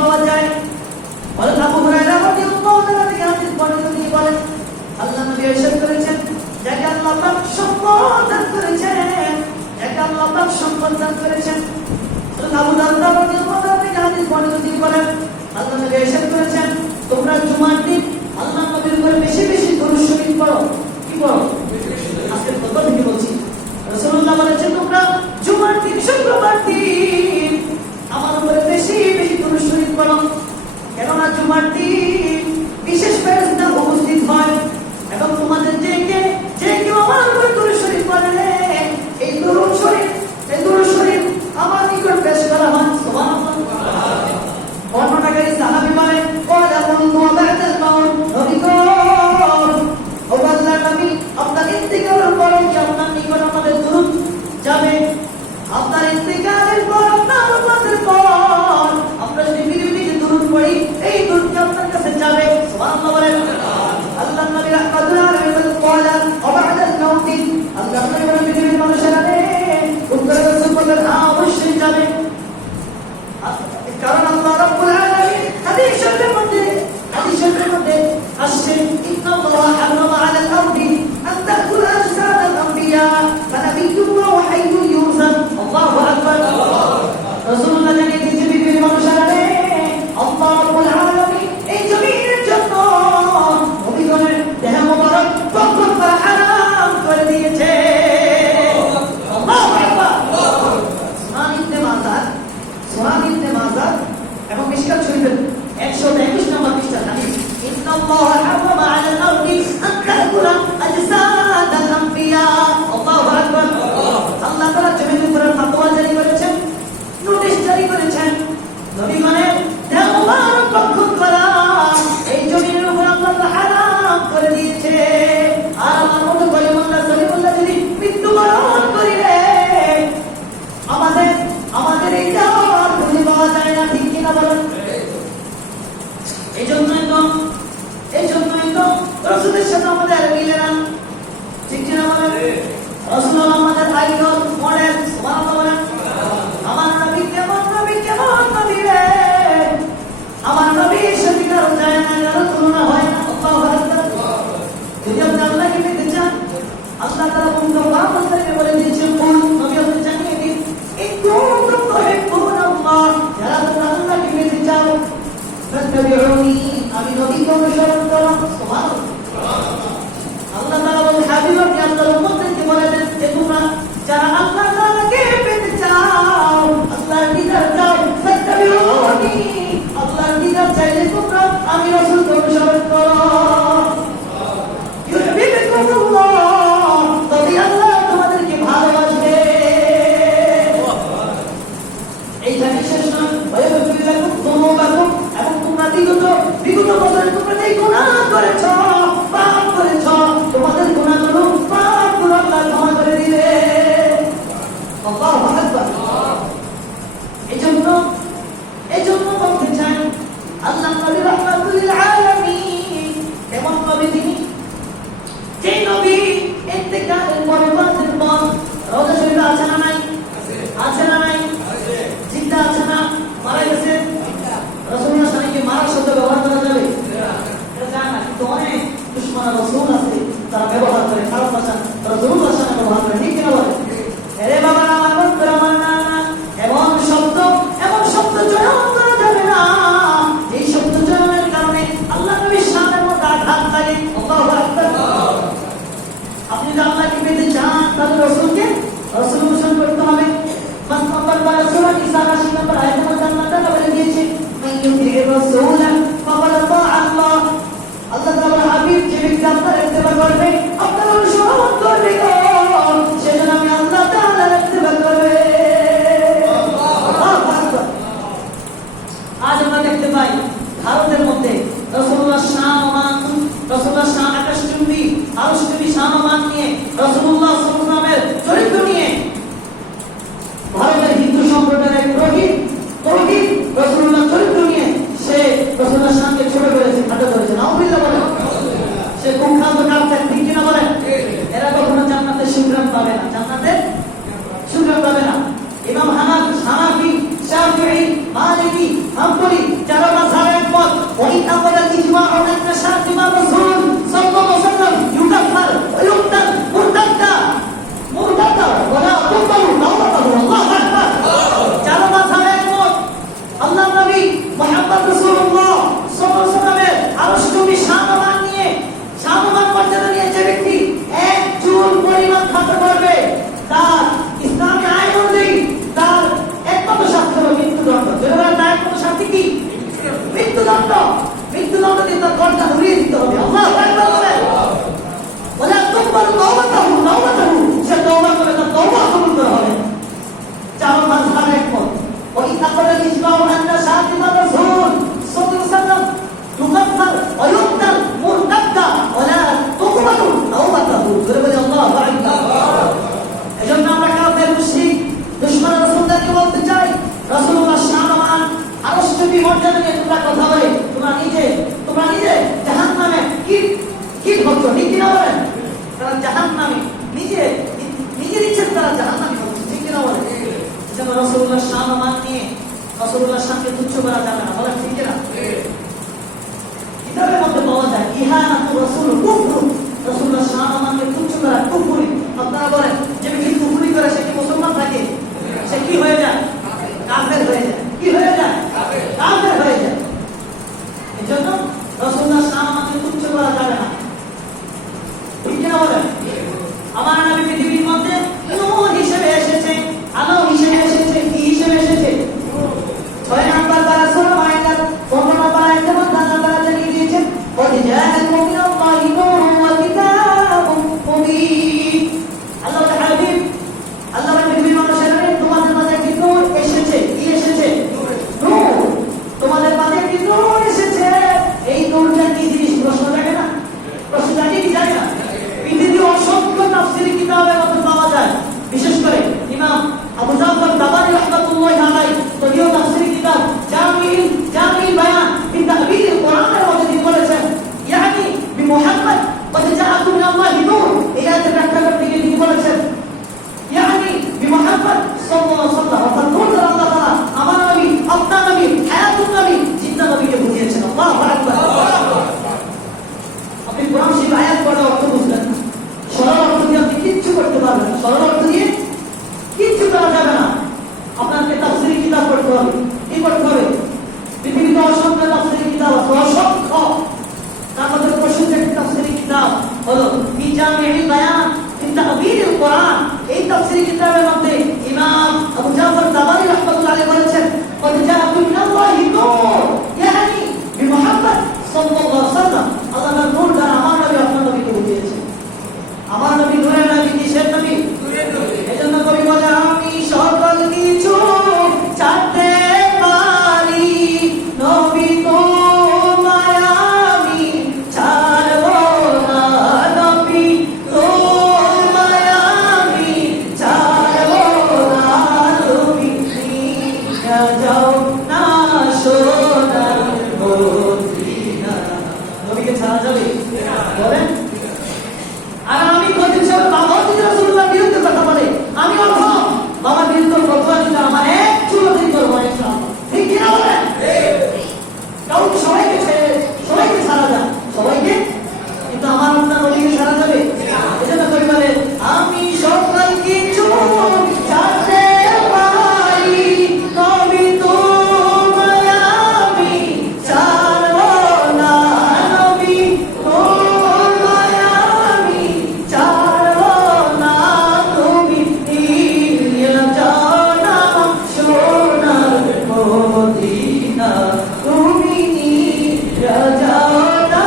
পাওয়া যায়। বলেন আবু হুরায়রা রাদিয়াল্লাহু তাআলা থেকে হাদিস বর্ণিত, তিনি বলেন আল্লাহ নবী ইরশাদ করেছেন, যাকে আল্লাহ পাক সম্পদ দান করেছেন, যাকে আল্লাহ পাক সম্পদ দান করেছেন। আবু দারদা রাদিয়াল্লাহু তাআলা থেকে হাদিস বর্ণিত, তিনি বলেন আল্লাহ নবী ইরশাদ করেছেন, তোমরা জুমার দিন আল্লাহ নবীর উপর বেশি বেশি দরুদ শরীফ পড়ো। কি পড়ো? আজকের কথা থেকে বলছি। রাসূলুল্লাহ বলেছেন, তোমরা জুমার দিন, শুক্রবার দিন আমার উপরে বেশি বেশি দরুদ শরীফ পড়ো। কেননা জুমার দিন বিশেষ ফেরেশতা উপস্থিত হয় এবং তোমাদের যে কেউ আমার উপর দরুদ শরীফ পড়ে, এই দরুদ শরীফ আমার নিকট পেশ করা হয়। সুবহানাল্লাহ। বর্ণনাকারী সাহাবী বলেন, ক্বালা কুনতু বা'দাল মাউত, নবী গো, ও আল্লাহর নবী, আপনার ইন্তিকালের পরে কি আপনার নিকট আমাদের দরুদ যাবে? আপনার ইন্তিকালের পর, আপনার ওফাতের পর আমরা যদি বিরিবিরি দরুদ পড়ি, এই দরুদ কি আপনার কাছে যাবে? সুবহানাল্লাহ বলেন। আল্লাহর নবী রাহমাতুল্লাহ আলাইহি বলেন, ক্বালা ওয়া বা'দাল মাউত, আল্লাহর নবী বলেন, পৃথিবীর মানুষেরা রে, উত্তরে রাসূল বলেন, হ্যাঁ অবশ্যই যাবে। কারণ আল্লাহ রাব্বুল আলামিন হাদিস শরীফের মধ্যে আসছে, ইন্নাল্লাহ হারামা আলাল আরদি আন তাকুল আজসাদাল আম্বিয়া ফানাবিয়্যুল্লাহ ওয়া হাইয়্যুন ইউরজাক। আল্লাহু আকবার। রাসূলুল্লাহ জানিয়ে দিয়েছেন, পৃথিবীর মানুষেরা রে, আল্লাহ রাব্বুল আলামিন এই জমিনের জন্য নবীগণের দেহ মোবারক বক্ষণ করা হারাম করে দিয়েছে। আল্লাহু আকবার। সুনান ইবনে মাজাহ এবং মিশকাত শরীফের 121 নম্বর পৃষ্ঠা হাদিস, ইন্নাল্লাহ হারামা আলাল আরদি আন তাকুলা আজসাদাল আম্বিয়া। আল্লাহু আকবার। আল্লাহ তাআলা জমিনের উপর ফতোয়া জারি করেছেন, নোটিশ জারি করেছেন, নবীগণের দেহ মোবারক বক্ষণ করা এই জমিনের উপর আল্লাহ হারাম করে দিয়েছে। আর আমার মতো গরিবুল্লাহ সলিমুল্লাহ যদি মৃত্যুবরণ করিলে আমাদের এই দেওয়ার খুঁজে পাওয়া যায় না। ঠিক কিনা বলেন? এই জন্যই তো রাসূলের সাথে আমাদের মিলে না। ঠিক কিনা বলেন? রাসূল আমাদের আইডল মডেল। সুবহানাল্লাহ বলেন। আমার নবী কেমন নবী রে, আমার নবীর সাথে কারো যায় না, কারো তুলনা হয় না। আল্লাহু আকবার। যদি আপনি আল্লাহকে পেতে চান, আল্লাহ তাআলা বন্ধু বান্দাদেরকে বলে দিয়েছেন, নবী আপনি জানিয়ে দিন, যারা তোমরা আল্লাহকে পেতে চাও, ফাত্তাবিউনি, আমি নবীকে অনুসরণ করো। সুবহানাল্লাহ। আল্লাহ তাআলা বলেন, হাবিব আপনি আল্লাহর উম্মতদেরকে বলে দেন যে তোমরা যারা আল্লাহ তাআলাকে পেতে চাও, আল্লাহর দিদার চাও, ফাত্তাবিউনি, আল্লাহর দিদার চাইলে তোমরা আমি রাসূলকে অনুসরণ করো। ইউহিব্বুকুমুল্লাহ, তবে আল্লাহ তোমাদেরকে ভালোবাসবে। এইখানে শেষ নয়, এবং তোমরা বিগত বছরে তোমরা যে গুনাহ করেছ, পাপ করেছ, তোমাদের গুনাহগুলো পাপগুলো আল্লাহ ক্ষমা করে দিবে। আল্লাহু আকবার। এজন্য বলতে চাই, আল্লাহ নবী রাহমাতুল লিল আলামিন এমন নবী তিনি, যে নবী ইন্তেকালের পর ওয়াফাতের পর রওজা শরীফে আছে না নাই? আছে না নাই? জিন্দা আছে না? মারা গেছে? রাসূলুল্লাহ সাল্লাল্লাহু মারার শব্দ ব্যবহার করা যাবে? এটা জানা না, কিন্তু অনেক দুশমন রাসূল আছে, তারা ব্যবহার করে খারাপ ভাষা রাসূলুল্লাহ সাল্লাল্লাহু ব্যবহার করে। ঠিক কিনা বলে? আরে বাবা, আমার না, এমন শব্দ চয়ন করা যাবে না, এই শব্দ চয়নের কারণে আল্লাহ নবীর শানের মধ্যে আঘাত লাগে। আল্লাহু আকবার। আপনি যদি আল্লাহকে পেতে চান, তাহলে রাসূলকে অনুসরণ করতে হবে। মান তাআল্লাহ সূরা নিসা 80 নম্বর আয়াতে আল্লাহ তাআলা বলে দিয়েছে, মান ইউতি'র রাসূলা ফাকাদ আতা আল্লাহ। আল্লাহ তাআলা হাবিব যে ব্যক্তি আপনার ইত্তেবা করবে, আপনার অনুসরণ করবে, সেজন্য আমি আল্লাহ তাআলার ইত্তেবা করবে। আল্লাহু আকবার। আজ আমরা দেখতে পাই ভারতের মধ্যে রাসূলুল্লাহ শাহ আকাশচুম্বী আরশচুম্বী শাহমান নিয়ে, রাসূলুল্লাহ সাল্লাল্লাহু আলাইহি ওয়াসাল্লামের চরিত্র নিয়ে ভারতের হিন্দু সম্প্রদায়ের এক পুরোহিত রাসূলুল্লাহ চরিত্র নিয়ে সে রাসূলুল্লাহ শাহকে ছোট করেছে, খাটো করেছে। নাউযুবিল্লাহ বলেন। সে কুখ্যাত কাফের। ঠিক কিনা বলেন? এরা কখনো জান্নাতে সুগ্রাম পাবে না, ইমাম হানাফি, শাফিঈ, মালিকি, হাম্বলি যারা اجتماع النشاط مع الرسول صلى الله عليه وسلم يكفر ويقتل مرتدا ولا تقبل توبته الله اكبر চার মাথার একমত আল্লাহ নবী মুহাম্মদ রাসূলুল্লাহ সাল্লাল্লাহু আলাইহি ওয়াসাল্লামের আরশে শানমান নিয়ে শানমান মর্যাদা নিয়ে যে ব্যক্তি এক চুল পরিমাণ খাতা করবে তার ইসলামী আইন অনুযায়ী তার একমাত্র শাস্তি হলো মৃত্যুদণ্ড। যেভাবে তার একমাত্র শাস্তি কি? মৃত্যুদণ্ড। মৃত্যুদণ্ড দিয়ে তার গর্দা উড়িয়ে দিতে হবে। আল্লাহু আকবার বলেন। ওয়ালা তুকবালু তাওবাতুহু সে তওবা করে তার তওবা কবুল করা হবে। চার মাযহাব একমত। ওয়া ইতাকাল ইজমাউ আন্না শাতিমা রাসূল সাল্লাল্লাহু আলাইহি ওয়াসাল্লাম তুকাফফার ওয়া ইউqtal মুরতাদ্দা ওয়ালা তুকবালু তাওবাতুহু। জোরে বলি আল্লাহু আকবার। এজন্য আমরা কাফের মুশরিক দুশমন রাসূলদেরকে বলতে চাই, রাসূলুল্লাহ শানমান আরশে মর্যাদা নিয়ে তোমরা কথা বলে তোমরা নিজে জাহান্নামে কি হচ্ছ? ঠিক কিনা বলেন? তারা জাহান্নামে নিজের ইচ্ছে তারা জাহান্নামে হচ্ছে। ঠিক কিনা বলেন? যেন রাসূলুল্লাহ শানমান নিয়ে রাসূলুল্লাহ শানকে তুচ্ছ করা যাবে না। বলেন ঠিক কিনা? কিতাবের মধ্যে পাওয়া যায় ইহানাতু রাসূল কুফর, রাসূলুল্লাহ শানমানকে তুচ্ছ করা কুফরি। আপনারা বলেন যে ব্যক্তি কুফরি করে সে কি মুসলমান থাকে? সে কি হয়ে যায়? কাফের হয়ে যায়। কি হয়ে যায়? কাফের হয়ে যায়। এজন্য রাসূলুল্লাহ শানমানকে তুচ্ছ করা যাবে না। ঠিক কিনা বলেন? আমার নবী পৃথিবীর মধ্যে নূর হিসেবে এসেছে, আলো হিসেবে এসেছে, কি হিসেবে এসেছে? 6 নাম্বার পারা সূরা মাইদা 15 নাম্বার আয়াতের মধ্যে আল্লাহ তাআলা জানিয়ে দিয়েছেন قد جاءكم من الله نور وكتاب مبين। আল্লাহ হাবিব আল্লাহ পৃথিবীর মানুষের তোমাদের মাঝে একটি নূর এসেছে। কি এসেছে? নূর। তোমাদের মাঝে একটি নূর এসেছে। এই নূরটা কি জিনিস? প্রশ্ন জাগে না? প্রশ্ন জাগে কি জাগে না? পৃথিবীর অসংখ্য তাফসীরি কিতাবের মধ্যে পাওয়া যায়। বিশেষ করে ইমাম আবু জাফর তাবারি রাহমাতুল্লাহি আলাইহি তদীয় তাফসীরি কিতাব জামিল বায়ান ফি তা'বীরিল কোরআনের মধ্যে তিনি বলেছেন ইয়ানি বিমুহাম্মদ قد جاءكم من الله نور। এই আয়াতের ব্যাখ্যা করতে গিয়ে তিনি বলেছেন ইয়ানি বিমুহাম্মদ সাল্লাল্লাহু আলাইহি ওয়াসাল্লাম অর্থাৎ নূর দ্বারা আল্লাহ তাআলা আমার নবী, আপনার নবী, হায়াতুন নবী, জিন্দা নবীকে বুঝিয়েছেন। আল্লাহু আকবার। আপনি কোরআন শরীফ আয়াত পড়ে অর্থ বুঝলেন না, সরল অর্থ দিয়ে আপনি কিচ্ছু করতে পারবেন না। সরল অর্থ দিয়ে কিচ্ছু করা যাবে না। আপনাকে তাফসীরি কিতাব পড়তে হবে। কি পড়তে হবে? পৃথিবীতে অসংখ্য তাফসীরি কিতাব আছে, অসংখ্য। তার মধ্যে প্রসিদ্ধ একটি তাফসীরি কিতাব হলো ফি জামিউল বায়ান ফি তা'বীরিল কোরআন। এই তাফসীরি কিতাবের মধ্যে ইমাম আবু জাফর তাবারি রাহমাতুল্লাহি আলাইহি বলেছেন قد جاءكم من الله نور يعني بمحمد صلى الله عليه وسلم। আল্লাহ তাআলা নূর দ্বারা আমার নবী আপনার নবীকে বুঝিয়েছেন। আমার নবী নূরের নবী, কিসের নবী? নূরের নবী। এজন্য কবি বলে আমি সকল কিছু ছাড়তে পারি, নবী তোমায় আমি ছাড়ব না, নবী তোমায় আমি ছাড়ব না, তুমি নিয়ে যাও না সোনার মদিনা। নবীকে ছাড়া যাবে? বলেন। আর আমি কতদিন সব বাবা যদি রাসূলুল্লাহ বিরুদ্ধে কথা বলে আমি অথম বাবার বিরুদ্ধে ফতোয়া দিতে আমার এক চুলো দিন করবো ইনশাআল্লাহ। ঠিক কিনা বলেন? কাউকে সবাইকে ছাড়া যায়, সবাইকে, কিন্তু আমার আপনার নবীকে ছাড়া যাবে? এজন্য কবি বলে আমি সকল কিছু ছাড়তে পারি, নবী তোমায় আমি ছাড়ব না, নবী তোমায় আমি ছাড়ব না, তুমি নিয়ে যাও না সোনার মদিনা, তুমি নিয়ে যাও না।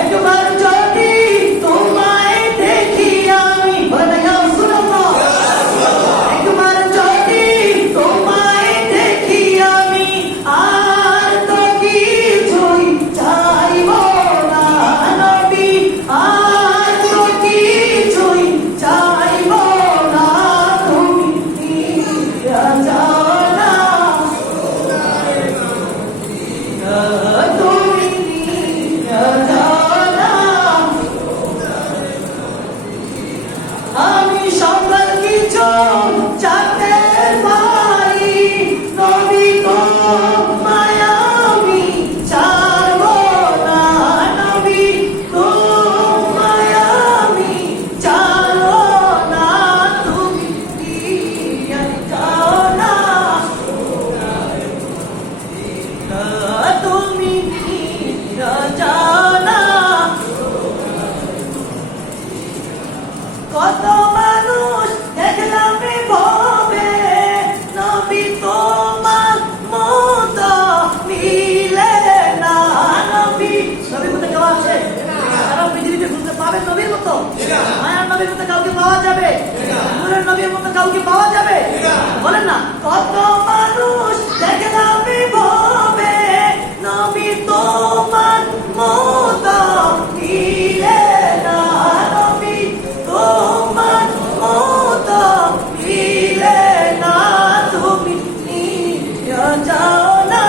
একবার যদি তোমায় দেখি আমি, বলে ইয়া রাসূলুল্লাহ, একবার যদি তোমায় দেখি আমি আর তো কিছুই চাইব না, নবী আর তো কিছুই চাইব না, তুমি নিয়ে যাও নবীর মতো কাউকে পাওয়া যাবে? নূরের নবীর মতো কাউকে পাওয়া যাবে? বলেন না, কত মানুষ দেখলাম বিভবে, নবী তোমার মতো মিলে না, নবী তোমার মতো মিলে না, তুমি নিয়ে যাও না,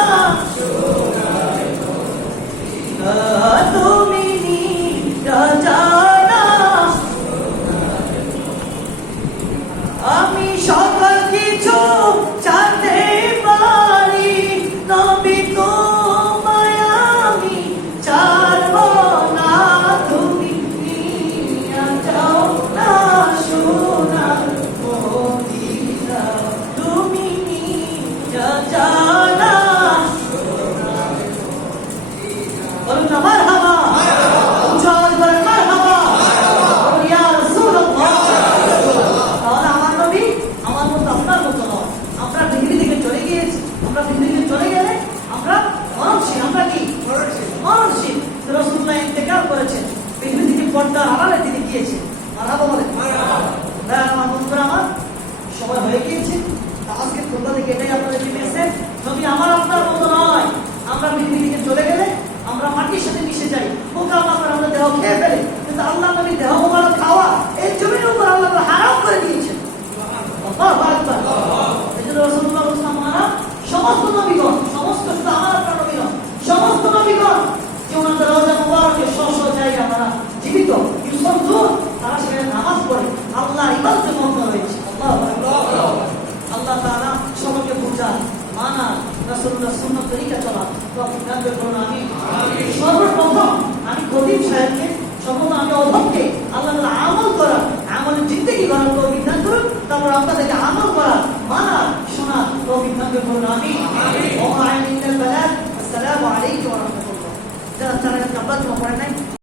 তুমি নিয়ে যাও না। আমি সকল কিছু চাইতে পারি, নবী তোমায় আমি ছাড়ব না, তুমি নিয়ে যাও না সোনার মদিনা, তুমি নিয়ে যাও না। বলুন না মারহাবা, উচ্চারণ করেন মারহাবা, বলুন ইয়া রাসূলুল্লাহ। তাহলে আমার নবী আমার মতো আপনার মতো নয়। আমরা পৃথিবী থেকে চলে গিয়েছি, আমরা পৃথিবী থেকে চলে গেলে আমরা মরণশীল। আমরা কি মরণশীল? রাসূলুল্লাহ ইন্তেকাল করেছেন, পৃথিবী থেকে পর্দার আড়ালে তিনি গিয়েছেন। মারহাবা বলেন। আমার বন্ধুরা, আমার সময় হয়ে গিয়েছে, আজকে খোদা থেকে এটাই আপনাদেরকে মেসেজ, নবী আমার আপনার মতো নয়। আমরা পৃথিবী থেকে চলে গেলে আমরা মাটির সাথে মিশে যাই, মোকামা করে আমরা দেহ খেয়ে ফেলি, কিন্তু আল্লাহ নবী দেহ মোবারক খাওয়া এই জমির উপর আল্লাহ হারাম করে দিয়েছেন। আল্লাহু আকবার। এজন্য রাসূলুল্লাহ সাল্লাল্লাহু সমস্ত নবীগণ, সমস্ত শুধু আমার আপনার নবীগণ, সমস্ত নবীগণ যে ওনাদের রওজা মুবারকের স্ব জায়গা তারা জীবিত ইউসুফুর, তারা সেখানে নামাজ পড়ে আল্লাহর ইবাদতে মগ্ন রয়েছে। আল্লাহু আকবার। আল্লাহ তাআলা সকলকে বুঝান, মানা, রাসূলুল্লাহ সুন্নাত তরিকা চলা তৌফিক দান করুন। আমি সর্বপ্রথম আমি খতিব সাহেবকে, সর্বপ্রথম আমি অধমকে আল্লাহ তাআলা আমল করা, আমলের জিন্দেগি গড়ার তৌফিক দান করুন। তারপর আপনাদেরকে আমল করা, মানা, শোনা তৌফিক দান করুন। আমি ওয়া আলাইকুম আসসালাম ওয়া রাহমাতুল্লাহ। যারা চ্যানেলটা আপনারা পড়েন নাই